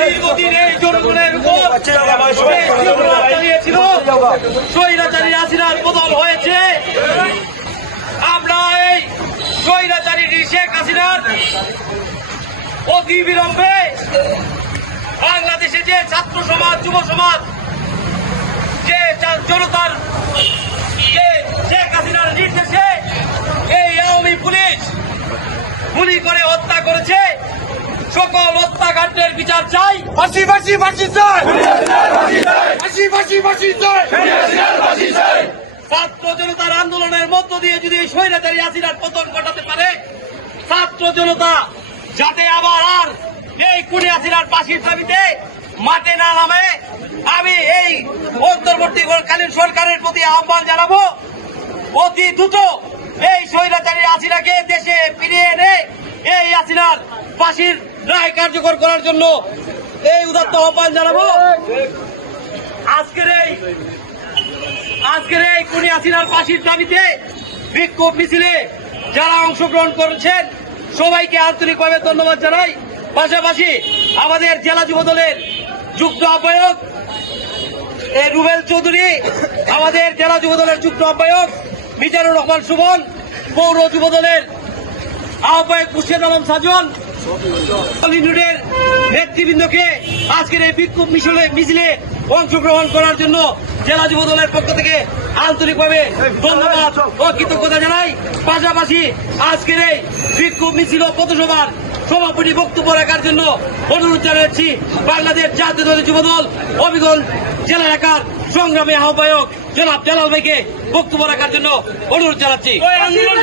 দীর্ঘদিন এই জনগণের উপর চালিয়েছিল, স্বৈরাচারী হাসিনার পতন হয়েছে। আমরা এই স্বৈরাচারী শেখ হাসিনার অতি বিলম্বে বাংলাদেশে যে ছাত্র সমাজ, যুব সমাজ, যে জনতার যে শেখ হাসিনার নির্দেশে এই আওয়ামী পুলিশ গুলি করে হত্যা করেছে, সকল হত্যাকাণ্ডের বিচার চাই। ফাঁসি ফাঁসি ফাঁসি চাই, ফাঁসি ফাঁসি ফাঁসি চাই। ছাত্র জনতার আন্দোলনের মধ্য দিয়ে যদি এই স্বৈরাচারী হাসিনার পতন ঘটাতে পারে, ছাত্র জনতা যাতে আবার আর এই খুনি হাসিনার ফাঁসির দাবিতে মাঠে না নামে, আমি এই অন্তর্বর্তীকালীন সরকারের প্রতি আহ্বান জানাবো, অতি দ্রুত এই স্বৈরাচারী হাসিনাকে দেশে ফিরিয়ে এনে এই হাসিনার ফাঁসির রায় কার্যকর করার জন্য এই উদাত্ত আহ্বান জানাবো। আজকের এই খুনি হাসিনার ফাঁসির দাবিতে বিক্ষোভ মিছিলে যারা অংশগ্রহণ করেছেন সবাইকে আন্তরিকভাবে ধন্যবাদ জানাই। পাশাপাশি আমাদের জেলা যুব দলের যুগ্ম আহ্বায়ক রুবেল চৌধুরী, আমাদের জেলা যুব দলের যুগ্ম আহ্বায়ক মিজানুর রহমান সুমন, পৌর যুব দলের আহ্বায়ক মুর্শেদ আলম সাজন, ইউনিটের নেতৃবৃন্দকে আজকের এই বিক্ষোভ মিছিলে অংশগ্রহণ করার জন্য জেলা যুব দলের পক্ষ থেকে আন্তরিকভাবে ধন্যবাদ ও কৃতজ্ঞতা জানাই। পাশাপাশি আজকের এই বিক্ষোভ মিছিল পথসভার সভাপতি বক্তব্য রাখার জন্য অনুরোধ জানাচ্ছি বাংলাদেশ জাতীয়তাবাদী যুব দল হবিগঞ্জ জেলা এলাকার সংগ্রামী আহ্বায়ক জনাব জালাল ভাইকে বক্তব্য রাখার জন্য অনুরোধ জানাচ্ছি।